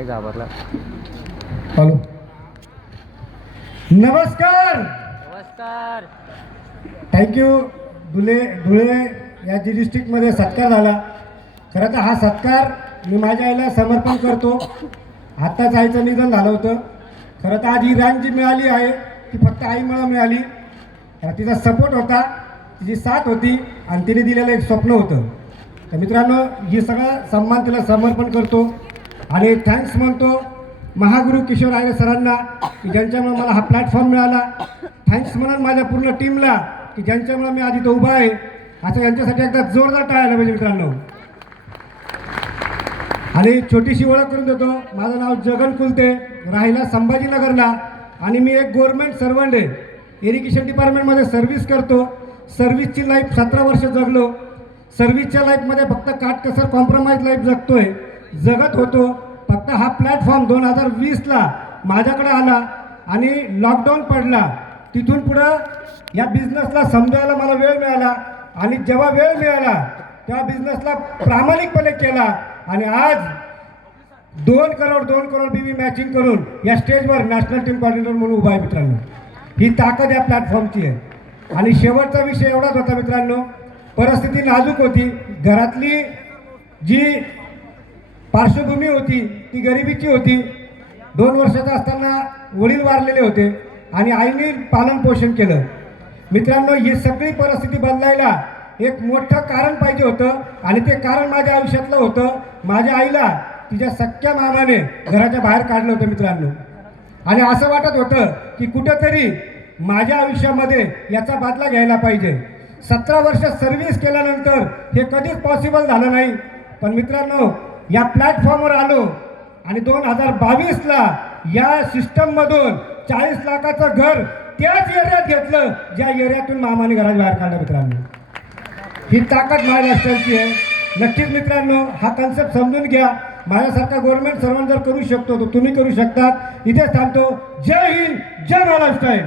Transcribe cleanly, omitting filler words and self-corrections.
काय घाबरला. हॅलो, नमस्कार. नमस्कार. थँक्यू. धुळे या डिस्ट्रिक्टमध्ये सत्कार झाला. खरं तर हा सत्कार मी माझ्या आईला समर्पण करतो. आत्ताच आईचं निधन झालं होतं. खरं तर आज ही रँक जी मिळाली आहे ती फक्त आईमुळे मिळाली. तिचा सपोर्ट होता, तिची साथ होती आणि तिने दिलेलं एक स्वप्न होतं. तर मित्रांनो, ही सगळा सन्मान तिला समर्पण करतो आणि थँक्स म्हणतो महागुरू किशोर आयरे सरांना की ज्यांच्यामुळे मला हा प्लॅटफॉर्म मिळाला. थँक्स म्हणून माझ्या पूर्ण टीमला की ज्यांच्यामुळे मी आज इथं उभा आहे. असं यांच्यासाठी एकदा जोरदार टाळायला पाहिजे मित्रांनो. आणि छोटीशी ओळख करून देतो. माझं नाव जगन कुलते, राहिला संभाजीनगरला आणि मी एक गव्हर्नमेंट सर्वंट आहे. इरिगेशन डिपार्टमेंटमध्ये सर्व्हिस करतो. सर्व्हिसची लाईफ 17 वर्ष जगलो. सर्व्हिसच्या लाईफमध्ये फक्त काटकसर कॉम्प्रोमाइज लाईफ जगत होतो. फक्त हा प्लॅटफॉर्म 2020ला माझ्याकडे आला आणि लॉकडाऊन पडला. तिथून पुढं या बिझनेसला समजायला मला वेळ मिळाला आणि जेव्हा वेळ मिळाला तेव्हा बिझनेसला प्रामाणिकपणे केला आणि आज 2 करोड बीबी मॅचिंग करून या स्टेजवर नॅशनल टीम कोऑर्डिनेटर म्हणून उभा आहे मित्रांनो. ही ताकद या प्लॅटफॉर्मची आहे. आणि शेवटचा विषय एवढाच होता मित्रांनो, परिस्थिती नाजूक होती. घरातली जी पार्श्वभूमी होती ती गरिबीची होती. 2 वर्षाचा असताना वडील वारलेले होते आणि आईने पालनपोषण केलं. मित्रांनो, ही सगळी परिस्थिती बदलायला एक मोठं कारण पाहिजे होतं आणि ते कारण माझ्या आयुष्यातलं होतं. माझ्या आईला तिच्या सख्या मामाने घराच्या बाहेर काढलं होतं मित्रांनो. आणि असं वाटत होतं की कुठंतरी माझ्या आयुष्यामध्ये याचा बदला घ्यायला पाहिजे. 17 वर्ष सर्व्हिस केल्यानंतर हे कधीच पॉसिबल झालं नाही. पण मित्रांनो, या प्लॅटफॉर्मवर आलो आणि 2022ला या सिस्टममधून 40 लाखाचं घर त्याच एरियात घेतलं ज्या एरियातून मामाने घराच्या बाहेर काढलं मित्रांनो. ही ताकद महाराष्ट्राची आहे. नक्कीच मित्रांनो, हा कन्सेप्ट समजून घ्या. माझ्यासारखा गव्हर्नमेंट सर्वंट जर करू शकतो तर तुम्ही करू शकता. इथेच थांबतो. जय हिंद, जय महाराष्ट्र.